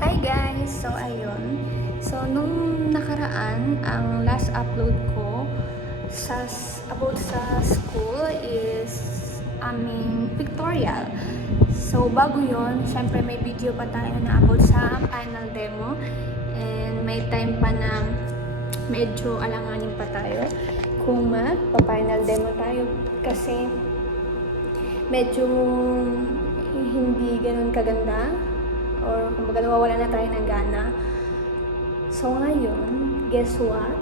Hi guys! So ayun, nung nakaraan, ang last upload ko about sa school is aming pictorial. So bago yon, syempre may video pa tayo na about sa final demo and may time pa na medyo alanganin pa tayo kung magpa-final demo tayo kasi medyo hindi ganun kaganda or kumbaga nawawala na tayo ng gana. So ngayon, guess what?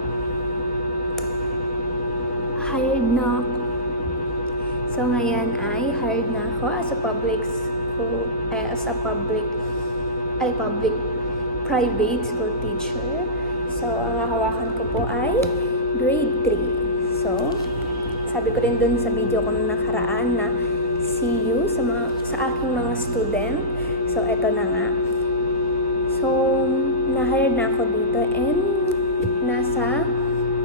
Hired na ako. So ngayon ay hired na ako as a public private school teacher. So ang hahawakan ko po ay grade 3. So sabi ko rin dun sa video ko nung nakaraan na see you sa aking mga student. So, eto na nga. So, na-hire na ako dito and nasa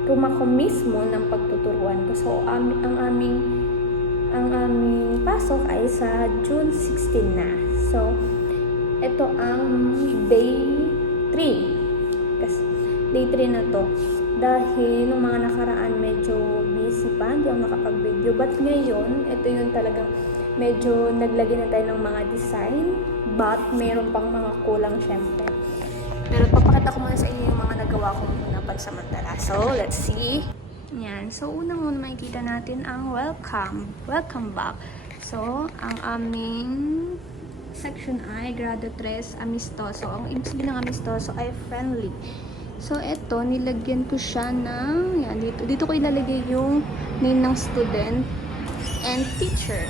room ako mismo ng pagtuturuan ko. So, ang aming pasok ay sa June 16 na. So, eto ang day 3. Kasi, day 3 na to. Dahil nung mga nakaraan medyo busy pa, hindi ako nakapag-video. But ngayon, ito yung talagang medyo naglagay na tayo ng mga design. But meron pang mga kulang syempre. Pero papakita ko muna sa inyo yung mga nagawa ko muna pansamantala. So, let's see. Yan. So, unang-una makikita natin ang welcome. Welcome back. So, ang aming section ay grado 3 amistoso. Ang ibig sabihin ng amistoso ay friendly. So, eto, nilagyan ko siya ng, yan, dito ko ilalagay yung name ng student and teacher.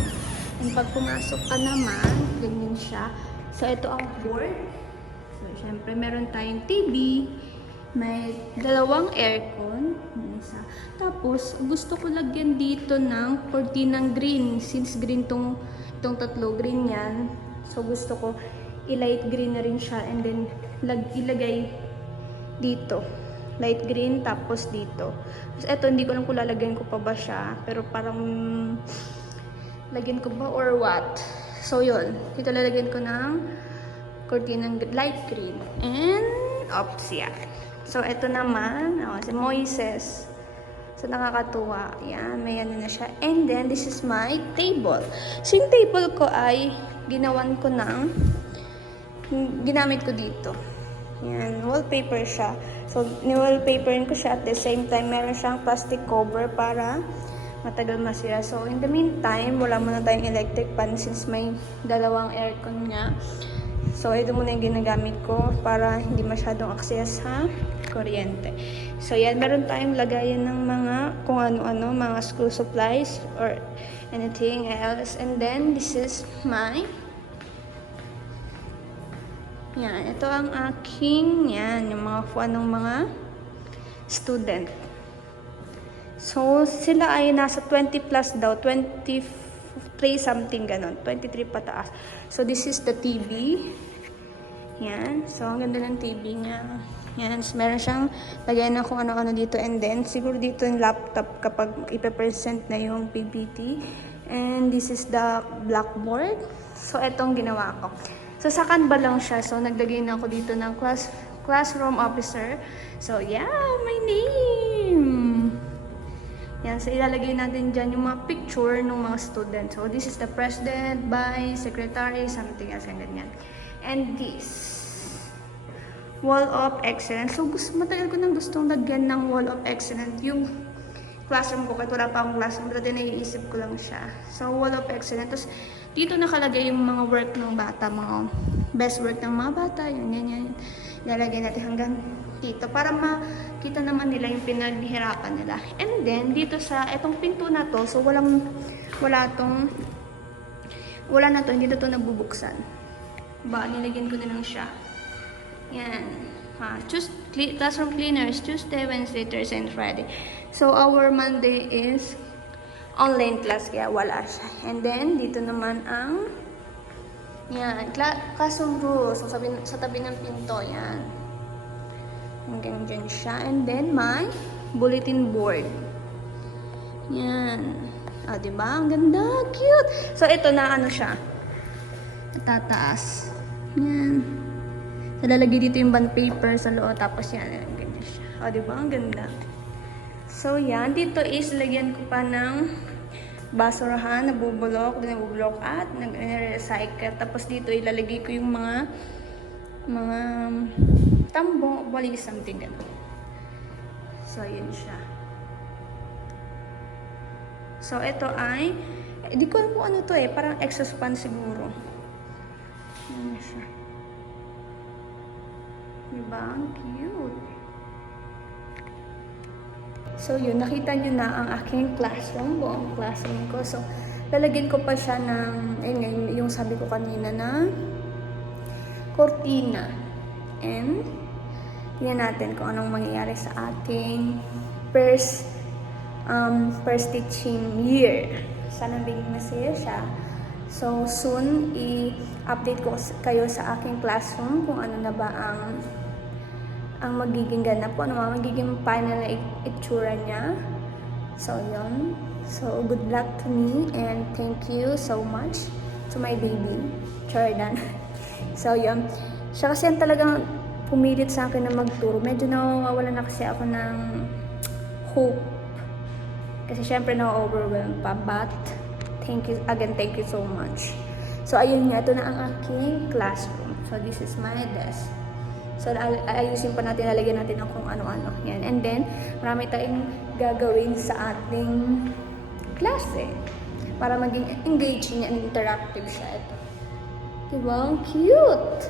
And pag pumasok ka naman, ganyan siya. So, ito ang board. So, syempre, meron tayong TV. May dalawang aircon. Isa. Tapos, gusto ko lagyan dito ng cortinang green. Since green itong tatlo, green yan. So, gusto ko i-light green na rin siya. And then, ilagay dito. Light green, tapos dito. Tapos, ito, hindi ko lang kung lalagyan ko pa ba siya. Pero parang, lagyan ko ba or what? So, yun. Dito lalagyan ko ng cortinang light green. And, oops, yan. So, ito naman, si Moises. So, nakakatuwa. Yan, may ano na siya. And then, this is my table. So, yung table ko ay ginawan ko ng, ginamit ko dito. Yan, wallpaper siya. So, ni-wallpaperin ko siya at the same time, meron siyang plastic cover para matagal masira. So, in the meantime, wala muna tayong electric fan since may dalawang aircon nga. So, ito muna yung ginagamit ko para hindi masyadong access sa kuryente. So, yan. Meron tayong lagayan ng mga kung ano-ano, mga school supplies or anything else. And then, this is my yan. Ito ang aking yan, yung mga fuan ng mga student. So, sila ay nasa 20 plus daw, 23 something ganon, 23 pataas. So, this is the TV. Yan. So, ang ganda ng TV niya. Yan. So, meron siyang lagayan na kung ano-ano dito. And then, siguro dito yung laptop kapag ipe-present na yung PPT. And this is the blackboard. So, etong ginawa ko. So, sa Canva lang siya. So, naglagay na ako dito ng classroom officer. So, yeah, my name. Yan, so ilalagay natin dyan yung mga picture ng mga students. So, this is the president, vice, secretary, something else, and ganyan. And this, wall of excellence. So, matagal ko nang gustong lagyan ng wall of excellence. Yung classroom ko, kahit wala pa akong classroom, dati naiisip ko lang siya. So, wall of excellence. Tapos, dito nakalagay yung mga work ng bata, mga best work ng mga bata, yan. Ilalagay natin hanggang dito para makita naman nila yung pinaghihirapan nila. And then, dito sa itong pinto na to, so wala na to, hindi na to nabubuksan. Nilagyan ko na lang siya. Yan. Classroom cleaners, Tuesday, Wednesday, Thursday, and Friday. So, our Monday is online class, kaya wala siya. And then, dito naman ang yan, classroom rules. So, sa tabi ng pinto, yan. Hanggang dyan siya. And then, my bulletin board. Yan. Diba? Ang ganda. Cute. So, ito na ano siya. Tataas. Yan. Nalalagay dito yung bond paper sa loob. Tapos yan, ganyan siya. O, diba? Ang ganda. So, yan. Dito is lagyan ko pa ng basurahan, nabubulok at nag-recycle. Tapos dito ilalagay ko yung mga tambo, bali something ganun. So, yun siya. So, ito ay, di ko alam kung ano to parang exhaust fan siguro. Yun siya. Diba? Ang cute. So, yun, nakita nyo na ang aking classroom, buong classroom ko. So, lalagyan ko pa siya ng, yung sabi ko kanina na cortina. And, tingnan natin kung anong mangyayari sa ating first teaching year. Sana biging masaya siya. So, soon, i-update ko kayo sa aking classroom kung ano na ba ang magiging ganap po, ano magiging final na itsura niya. So, yun. So, good luck to me and thank you so much to my baby, Jordan. So, yun. Siya kasi yan talagang pumilit sa akin na magturo. Medyo nawawala na kasi ako ng hope. Kasi syempre na-overwhelm pa. But, thank you so much. So, ayun nga. Ito na ang aking classroom. So, this is my desk. So, ayusin pa natin, lalagyan natin ng kung ano-ano. Yan. And then, marami tayong gagawin sa ating klase. Para maging engaging and interactive siya. Ito. Diba? Ang cute!